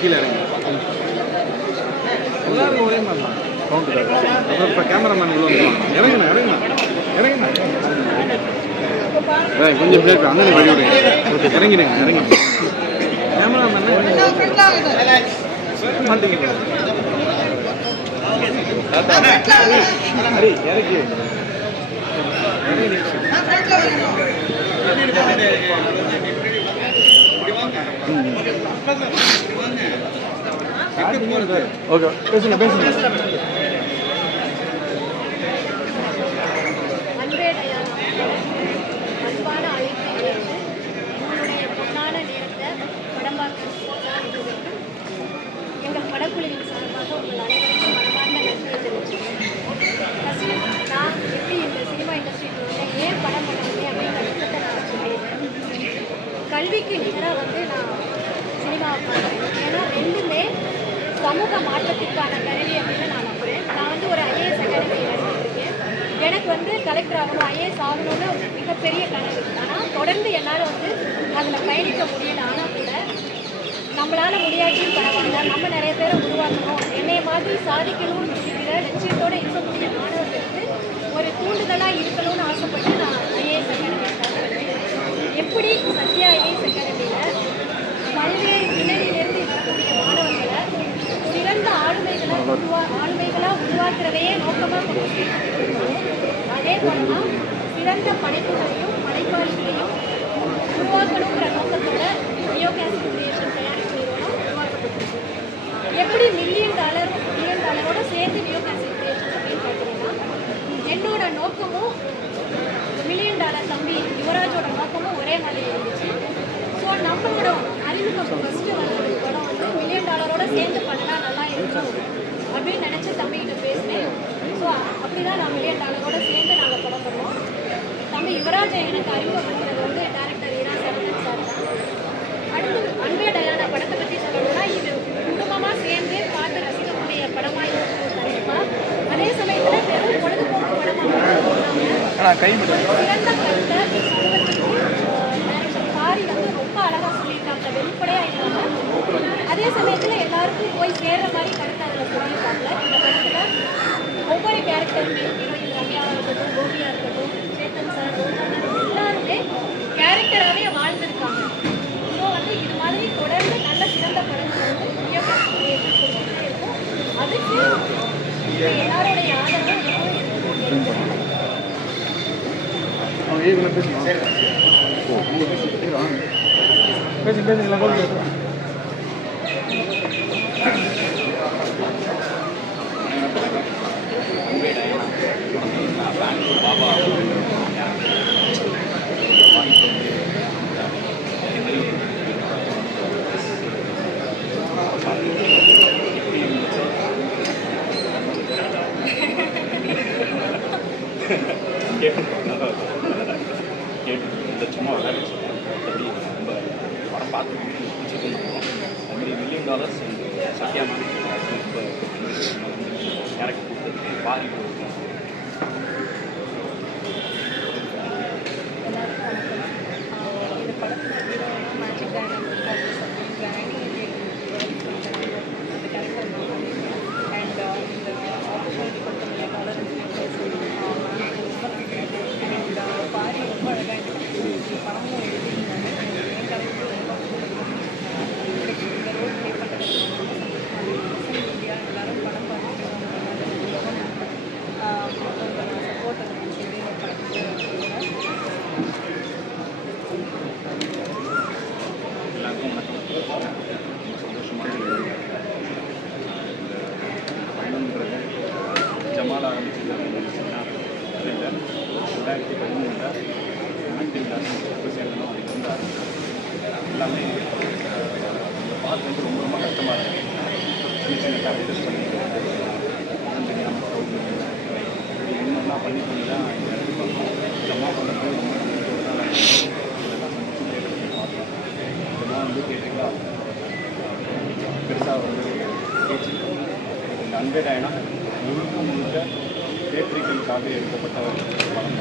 கீழே இறங்க எல்லாருக்கும் ஒரே மாதிரி தான் கவுண்டர். அப்புறம் இப்போ கேமராமேன் உள்ள வந்துடுவாங்க. இறங்குண்ணா இறங்குண்ணா கொஞ்சம் பிரேக் அண்ணன் வழி விடுங்க. ஓகே இறங்கிடுங்க இறங்கிடுங்க. கேமராமேன் மாட்டீங்க இறக்கி ஓகே பேசுங்க பேசுங்க. எங்கள் படக்குழுவின் சார்பாக உங்கள் அனைவருக்கும் மனமார்ந்த நன்றியை தெரிவிச்சுக்கிறேன். நான் எப்படி இந்த சினிமா இண்டஸ்ட்ரியில் ஏன் படம் பண்ணுறேன் அப்படின்னு விஷயத்தை நான் சொல்லியிருக்கேன். கல்விக்கு நிகராக நான் சினிமாவை பார்க்குறேன். ஏன்னா ரெண்டுமே சமூக மாற்றத்திற்கான கருவி அப்படின்னு நான் நம்புகிறேன். நான் ஒரு ஐஏஎஸ் அகாடமி நடத்திருக்கேன். எனக்கு கலெக்டர் ஆகணும் ஐஏஎஸ் ஆகணும்னு ஒரு மிகப்பெரிய கனவு. ஆனால் தொடர்ந்து என்னால் அதில் பயணிக்க முடியல. ஆனால் கூட நம்மளால் முடியாதுன்னு பரவாயில்ல, நம்ம நிறைய பேரை உருவாக்கணும், என்னைய மாதிரி சாதிக்கணும்னு இருக்கிற லட்சியத்தோடு இருக்கக்கூடிய மாணவர்களுக்கு ஒரு தூண்டுதலாக இருக்கணும்னு ஆசைப்பட்டு நான் ஐஏஎஸ் அகாடமி ஸ்டார்ட். எப்படி சத்யா ஐஏஎஸ் அகாடமியில் பல்வேறு பின்னணியிலிருந்து வரக்கூடிய மாணவர்களை சிறந்த ஆளுமைகளாக உருவாக்குறதையே நோக்கமாக கொண்டு சேர்க்கணும். அதே போலதான் சிறந்த படைப்புகளையும் படைப்பாளிகளையும் உருவாக்கணுங்கிற நோக்கத்தோட ரியோ கேஸ்ட் கிரியேஷன் தயாரிப்பு நிறுவனம் உருவாக்கப்பட்டிருக்கு. எப்படி மில்லியன் டாலரோட சேர்ந்து ரியோ கேஸ்ட் கிரியேஷன் அப்படின்னு பார்த்தீங்கன்னா, என்னோட நோக்கமும் மில்லியன் டாலர் தம்பி யுவராஜோட நோக்கமும் ஒரே மாதிரி இருந்துச்சு. ஸோ நம்மளோட அறிமுகம் ஃபஸ்ட்டு ஒரு படம் மில்லியன் டாலரோட சேர்ந்து பண்ணலாம் நல்லா இருக்கும் அப்படின்னு நினச்சி தம்பிகிட்ட பேசினேன். ஸோ அப்படி தான் நான் மில்லியன் டாலரோட சேர்ந்து நாங்கள் படம் பண்ணோம். தம்பி யுவராஜை எனக்கு அறிமுகப்படுத்துறது டேரக்டர் ஈரா சரவணன் சார் தான். அடுத்து அன்பே டயானா படத்தை பற்றி சொல்லணும்னா, இது குடும்பமாக சேர்ந்து பார்த்து ரசிக்கக்கூடிய படமாக இருக்கும் கண்டிப்பாக. அதே சமயத்தில் வெறும் பொழுதுபோக்கு படமாக சிறந்த கருத்தை டைரக்டர் பாரி ரொம்ப அழகாக சொல்லியிருக்காங்க. வெளிப்படையாக இல்லாமல் அதே சமயத்தில் எல்லாருக்கும் போய் சேர்ற மாதிரி கருத்தை அதில் சொல்லியிருக்காங்க. இந்த படத்தில் ஒவ்வொரு கேரக்டருமே ஹீரோயின் ரம்யாவாக இருக்கட்டும், கோபியாக இருக்கட்டும், சேத்தன் சார், எல்லாருமே கேரக்டராகவே வாழ்ந்துருக்காங்க. ஸோ இது மாதிரி தொடர்ந்து நல்ல சிறந்த படங்கள் இருக்கும். அதுக்கு எல்லாருடைய ஆதரவும் பாபா கேட்டு சும்மா விளையாடி அப்படி ரொம்ப படம் பார்த்து பிடிச்சிருக்கோம். அதுமாதிரி million dollars Sathya ma'am character கொடுத்ததுக்கு பாதி ஜமால் ஆரம்பிச்சது 2013 ஆக்டிங் கிளாஸ் சேர்ந்தனும் அதுக்கு எல்லாமே இந்த பார்த்து ரொம்ப ரொம்ப கஷ்டமாக இருக்குது. சின்ன சின்ன கேரக்டர்ஸ் பண்ணிட்டு தெரியாமல் என்னெல்லாம் பண்ணி தான் இந்த இடத்துக்கு வந்தோம். ஜமா பண்ணுறது ரொம்ப இதெல்லாம் சமைச்சு கேட்டு பார்த்தோம். இதெல்லாம் கேட்டிங்களா பெருசாக பேச்சு இந்த அன்பே டயானா முழுக்க தேட்டர்களுக்காக எடுக்கப்பட்ட ஒரு படம்.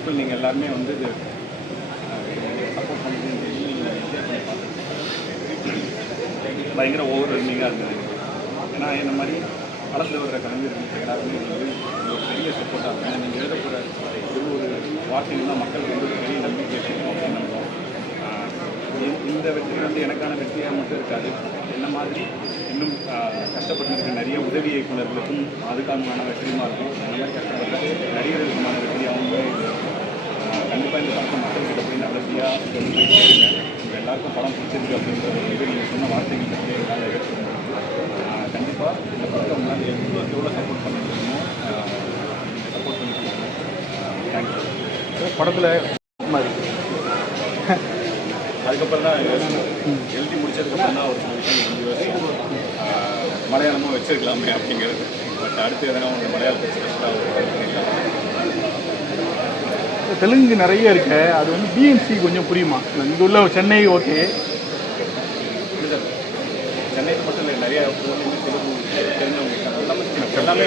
பீப்புள் நீங்கள் எல்லாருமே வந்து இது சப்போர்ட் பண்ணுறீங்கன்னு சொல்லி நீங்கள் என்ஜாய் பண்ணி பார்த்துருக்கீங்க. பயங்கர ஓவர்வெல்மிங்காக இருந்தது. ஏன்னா என்ன மாதிரி வளர்ந்து வர்ற கலைஞர்களுக்கு எல்லாருமே வந்து ஒரு பெரிய சப்போர்ட்டாக இருக்கும். ஏன்னா நீங்கள் எழுத போகிற ஒரு வார்த்தைகள் தான் மக்களுக்கு வந்து ஒரு பெரிய நம்பிக்கை இருக்கும் அப்படின்னு நம்புகிறோம். இந்த வெற்றி வந்து எனக்கான வெற்றியாக மட்டும் இருக்காது. என்ன மாதிரி இன்னும் கஷ்டப்பட்டு இருக்க நிறைய உதவி இயக்குநர்களுக்கும் அதுக்கான வெற்றியுமா இருக்கும். அந்த மாதிரி கஷ்டப்பட்ட நடிகர்களுக்குமான வெற்றியாகவும் கண்டிப்பாக இந்த படத்தை மக்கள்கிட்ட போய் நல்லபடியாக கொண்டு போய் சேருங்க. உங்கள் எல்லாருக்கும் படம் பிடிச்சிருக்கு அப்படின்றது வந்து நீங்கள் சொன்ன வார்த்தைகள் பற்றி என்னால் எடுத்துக்கணும். கண்டிப்பாக இந்த படத்தை உங்களால் எவ்வளோ சப்போர்ட் பண்ண முடியுமோ சப்போர்ட் பண்ணிக்கணும். தேங்க்யூ. படத்தில் மாதிரி அதுக்கப்புறம் தான் எழுதி முடிச்சதுக்கப்புறம் தான் ஒரு சில விஷயம் வந்து யோசிச்சோம். மலையாளமாக வச்சிருக்கலாமே அப்படிங்கிறது. பட் அடுத்து எதனா உங்களுக்கு மலையாளத்தில் ஸ்பெஷலாக தெலுங்கு நிறைய இருக்கு. அது வந்து பிஎன்சி கொஞ்சம் புரியுமா? இங்கே உள்ள சென்னை ஓகே, சென்னைக்கு மட்டும் இல்லை, நிறைய தெலுங்கு தெரிஞ்சவங்க எல்லாமே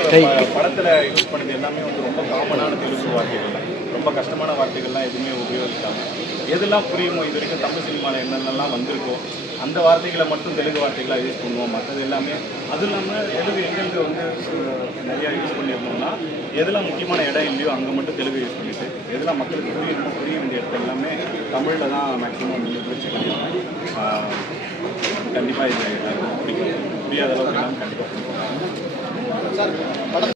படத்தில் யூஸ் பண்ணது எல்லாமே வந்து ரொம்ப காமனான தெலுங்கு வார்த்தைகள் தான். ரொம்ப கஷ்டமான வார்த்தைகள்லாம் எதுவுமே உபயோகிக்காமல் எதெல்லாம் புரியுமோ இது வரைக்கும் தமிழ் சினிமாவில் என்னென்னலாம் வந்திருக்கோ அந்த வார்த்தைகளை மட்டும் தெலுங்கு வார்த்தைகளாக யூஸ் பண்ணுவோம். மற்றது எல்லாமே அதுவும் இல்லாமல் தெலுங்கு எங்களுக்கு வந்து நிறையா யூஸ் பண்ணியிருந்தோம்னா எதெல்லாம் முக்கியமான இடம் இல்லையோ அங்கே மட்டும் தெலுங்கு யூஸ் பண்ணிட்டு எதெல்லாம் மக்களுக்கு புரிய வேண்டிய இடத்துல எல்லாமே தமிழில் தான் மேக்ஸிமம் முயற்சி பண்ணியிருக்கோம். கண்டிப்பாக இது எல்லாருக்கும் பிடிக்கும். புரியாத அளவுக்கு எல்லாம் கண்டிப்பாக பிடிக்கும்.